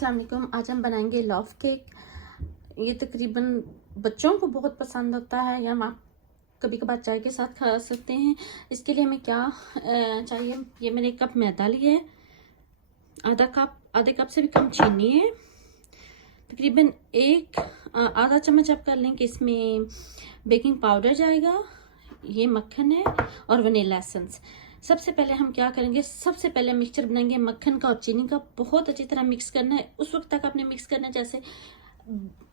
अस्सलाम वालेकुम। आज हम बनाएंगे लॉफ केक। ये तकरीबन बच्चों को बहुत पसंद होता है या आप कभी कभार चाय के साथ खा सकते हैं। इसके लिए हमें क्या चाहिए, ये मैंने 1 कप मैदा लिया है, आधे कप से भी कम चीनी है, तकरीबन आधा चम्मच आप कर लें कि इसमें बेकिंग पाउडर जाएगा, ये मक्खन है और वनीला एसेंस। सबसे पहले हम क्या करेंगे, सबसे पहले मिक्सचर बनाएंगे मक्खन का और चीनी का। बहुत अच्छी तरह मिक्स करना है, उस वक्त तक आपने मिक्स करना है जैसे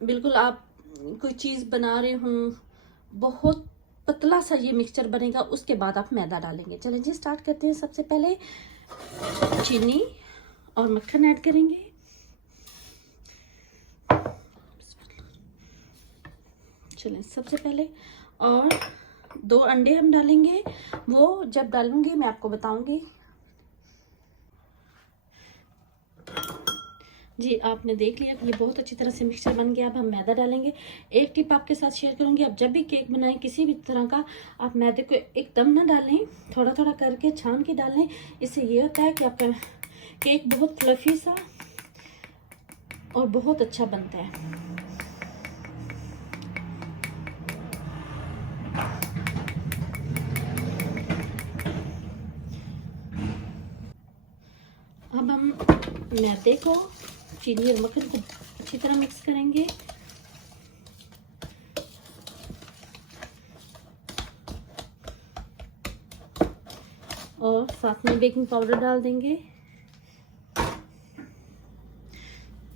बिल्कुल आप कोई चीज़ बना रहे हों। बहुत पतला सा ये मिक्सचर बनेगा, उसके बाद आप मैदा डालेंगे। चलें जी स्टार्ट करते हैं। सबसे पहले चीनी और मक्खन ऐड करेंगे। चलें सबसे पहले, और 2 अंडे हम डालेंगे, वो जब डालूंगी मैं आपको बताऊंगी। जी आपने देख लिया कि ये बहुत अच्छी तरह से मिक्सचर बन गया। अब हम मैदा डालेंगे। एक टिप आपके साथ शेयर करूंगी, आप जब भी केक बनाएं किसी भी तरह का, आप मैदे को एकदम ना डालें, थोड़ा थोड़ा करके छान के डालें। इससे ये होता है कि आपका केक बहुत फ्लफी सा और बहुत अच्छा बनता है। अब हम मैदे को, चीनी और मक्खन को अच्छी तरह मिक्स करेंगे। और साथ में बेकिंग पाउडर डाल देंगे,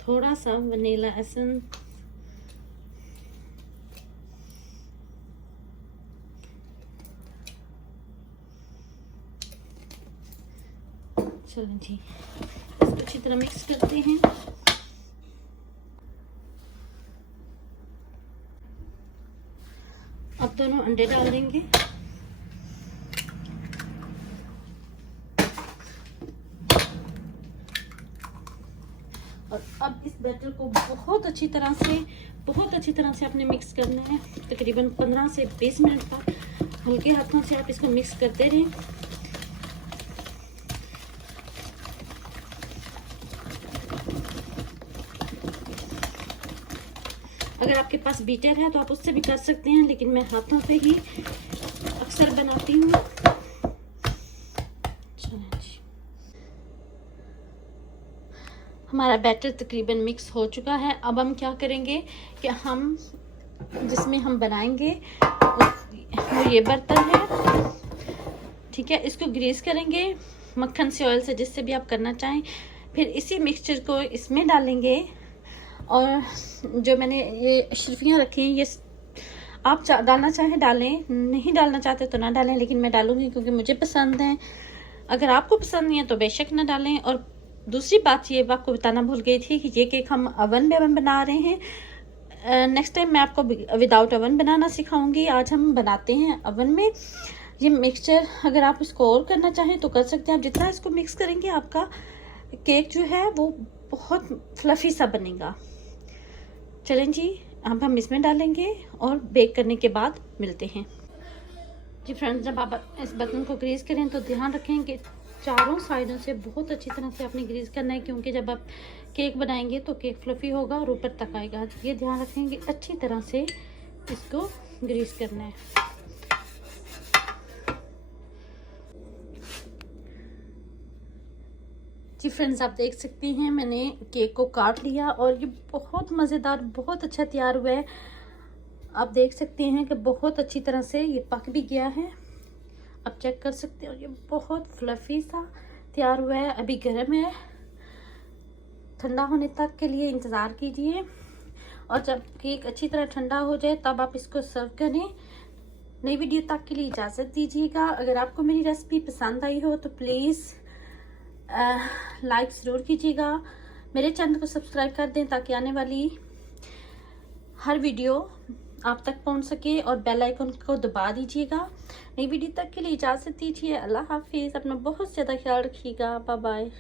थोड़ा सा वनीला एसेंस, चलें जी इसको अच्छी तरह मिक्स करते हैं। अब दोनों अंडे डाल देंगे। और अब इस बैटर को बहुत अच्छी तरह से आपने मिक्स करना है। तकरीबन 15 से 20 मिनट तक हल्के हाथों से आप इसको मिक्स करते रहें। अगर आपके पास बीटर है तो आप उससे भी कर सकते हैं, लेकिन मैं हाथों से ही अक्सर बनाती हूँ। हमारा बैटर तकरीबन मिक्स हो चुका है। अब हम क्या करेंगे कि हम जिसमें हम बनाएंगे वो ये बर्तन है, ठीक है, इसको ग्रीस करेंगे मक्खन से, ऑयल से, जिससे भी आप करना चाहें। फिर इसी मिक्सचर को इसमें डालेंगे। और जो मैंने ये शर्फियाँ रखी हैं, ये आप डालना चाहें डालें, नहीं डालना चाहते तो ना डालें, लेकिन मैं डालूंगी क्योंकि मुझे पसंद है। अगर आपको पसंद नहीं है तो बेशक ना डालें। और दूसरी बात ये आपको बताना भूल गई थी कि ये केक हम ओवन में बना रहे हैं। नेक्स्ट टाइम मैं आपको विदाउट ओवन बनाना सिखाऊंगी। आज हम बनाते हैं ओवन में। ये मिक्सचर अगर आप इसको और करना चाहें तो कर सकते हैं। आप जितना इसको मिक्स करेंगे आपका केक जो है वो बहुत फ्लफी सा बनेगा। चलें जी अब हम इसमें डालेंगे और बेक करने के बाद मिलते हैं। जी फ्रेंड्स, जब आप इस बर्तन को ग्रीस करें तो ध्यान रखें कि चारों साइडों से बहुत अच्छी तरह से आपने ग्रीस करना है, क्योंकि जब आप केक बनाएंगे तो केक फ्लफी होगा और ऊपर तक आएगा। ये ध्यान रखें कि अच्छी तरह से इसको ग्रीस करना है। जी फ्रेंड्स, आप देख सकते हैं मैंने केक को काट लिया और ये बहुत मज़ेदार, बहुत अच्छा तैयार हुआ है। आप देख सकते हैं कि बहुत अच्छी तरह से ये पक भी गया है, आप चेक कर सकते हैं। और ये बहुत फ्लफी सा तैयार हुआ है। अभी गर्म है, ठंडा होने तक के लिए इंतज़ार कीजिए। और जब केक अच्छी तरह ठंडा हो जाए तब आप इसको सर्व करें। नई वीडियो तक के लिए इजाज़त दीजिएगा। अगर आपको मेरी रेसिपी पसंद आई हो तो प्लीज़ लाइक ज़रूर कीजिएगा। मेरे चैनल को सब्सक्राइब कर दें ताकि आने वाली हर वीडियो आप तक पहुंच सके, और बेल आइकन को दबा दीजिएगा। नई वीडियो तक के लिए इजाज़त दीजिए। अल्लाह हाफिज़। अपना बहुत ज़्यादा ख्याल रखिएगा। Bye bye.